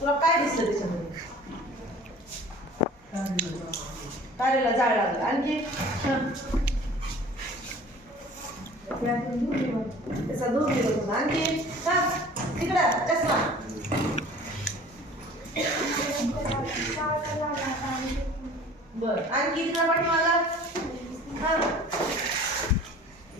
तुला काय दिसलं त्याच्यामध्ये? तारेला जाळ लागलं. आणखी? हं. त्याचा दोन किलो तुला आणखी हा तिकडं चष्मा बर आणखी तिकडं. पाठीमागं हा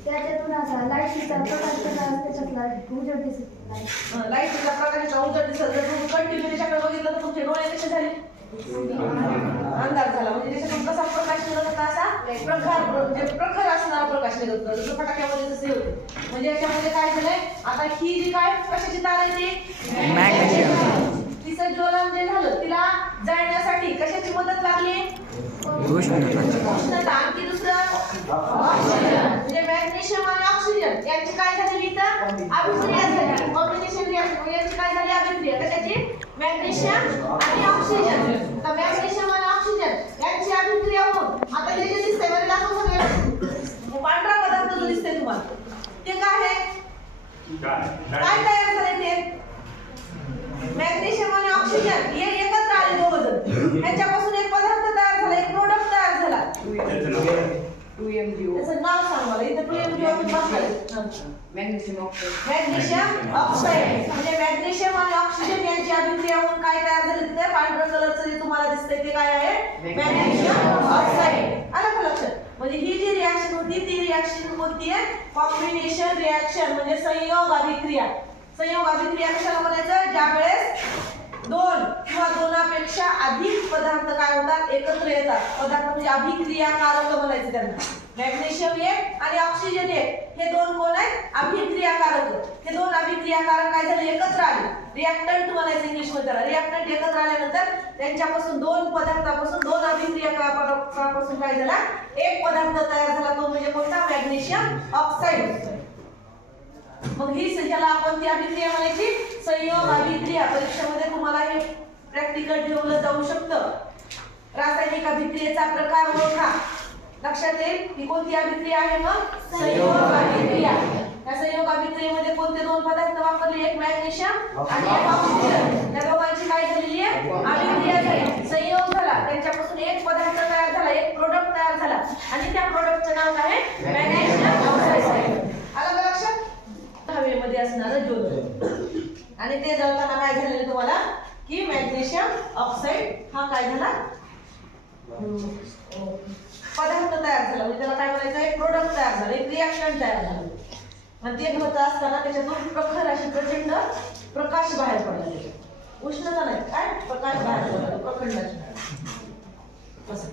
त्याच्यातून असा लाईटचा प्रकाश कसा त्याच्यातला उजेड दिसत नाही लाईटचा प्रकाशाचा उजेड दिसत जर तुम्ही कंटिन्यू त्याच्याकडे बघितलं तर तुमचे डोळे कसे झाले अंधार झाला. म्हणजे त्याच्यातून कसा प्रकाश निघत होता असा? प्रखर म्हणजे प्रखर असणारा प्रकाश निघत होता. जसं फटाक्यामध्ये जसे होते. म्हणजे याच्यामध्ये काय झालंय? आता ही जी काय कशाची तार आहे ती? तिचं ज्वलन जे झालं तिला जाळण्यासाठी कशाची मदत लागली? उष्णता. आणखी दुसरं? ऑक्सिजन. म्हणजे मॅग्नेशियम आणि ऑक्सिजन यांची काय झालेली इथं? अभिक्रिया झाली कॉम्बिनेशन रिएक्शन यांची काय झाली अभिक्रिया कशाची मॅग्नेशियम आणि ऑक्सिजन. तर मॅग्नेशियम आणि ऑक्सिजन यांची अभिक्रिया होऊन आता हे जे दिसतंय बरं दाखव सगळ्यांना पांढरा पदार्थ जो दिसतोय तुम्हाला ते काय आहे? काय? तयार झालंय ते? मॅग्नेशियम आणि ऑक्सिजन हे एकत्र आले दोघ जण. ह्याच्यापासून एक पदार्थ तयार झाला एक प्रोडक्ट तयार झाला त्याचं नाव सांग मला इथं two M G magnesium oxide magnesium oxide म्हणजे मॅग्नेशियम आणि ऑक्सिजन यांची अभिक्रिया होऊन काय तयार झालं तिथे? पांढरं कलरचं जे तुम्हाला दिसतंय ते काय आहे? मॅग्नेशियम ऑक्साईड आलं का लक्षात? म्हणजे ही जी रिॲक्शन होती ती रिॲक्शन कोणती आहे? कॉम्बिनेशन रिॲक्शन म्हणजे संयोग अभिक्रिया. संयोग अभिक्रिया कशाला म्हणायचं? ज्या वेळेस दोन किंवा दोनापेक्षा अधिक पदार्थ काय होतात? एकत्र येतात. पदार्थ म्हणजे अभिक्रियाकारक म्हणायचे त्यांना. मॅग्नेशियम एक आणि ऑक्सिजन एक. हे दोन कोण आहेत? अभिक्रियाकारक हे दोन अभिक्रियाकारक काय झाले? एकत्र आले रिॲक्टंट म्हणायचं इंग्लिशमध्ये त्याला रिॲक्टंट एकत्र आल्यानंतर त्यांच्यापासून दोन पदार्थापासून दोन अभिक्रियाकारापासून काय झाला? एक पदार्थ तयार झाला. तो म्हणजे कोणता? Magnesium oxide. मग ही ज्याला ती अभिक्रिया म्हणायची संयोग अभिक्रिया. परीक्षेमध्ये तुम्हाला हे प्रॅक्टिकल ठेवलं जाऊ शकतं. रासायनिक अभिक्रियेचा प्रकार ओळखा लक्षात येईल ही कोणती अभिक्रिया आहे मग? संयोग अभिक्रिया या संयोग अभिक्रियेमध्ये कोणते दोन पदार्थ वापरले? एक मॅग्नेशियम आणि एक ऑक्सिजन त्या दोघांची काय झालेली आहे? अभिक्रिया झाली. संयोग झाला. त्यांच्यापासून एक पदार्थ तयार झाला एक प्रोडक्ट तयार झाला. आणि त्या प्रोडक्टचं नाव आहे? मॅग्नेशियम आलं लक्षात? हवेमध्ये असणारं ज्योत. आणि ते जळताना काय झालेलं तुम्हाला? की मॅग्नेशियम ऑक्साईड हा काय झाला? पदार्थ तयार झाला. म्हणजे त्याला काय म्हणायचं? एक प्रोडक्ट तयार झालं एक रिॲक्शन तयार झालं. आणि ते घडत असताना त्याच्यातून प्रखर अशी प्रचंड प्रकाश बाहेर पडला त्याच्यात. उष्णता नाही. काय? प्रकाश बाहेर पडला. प्रखंड अशी. असं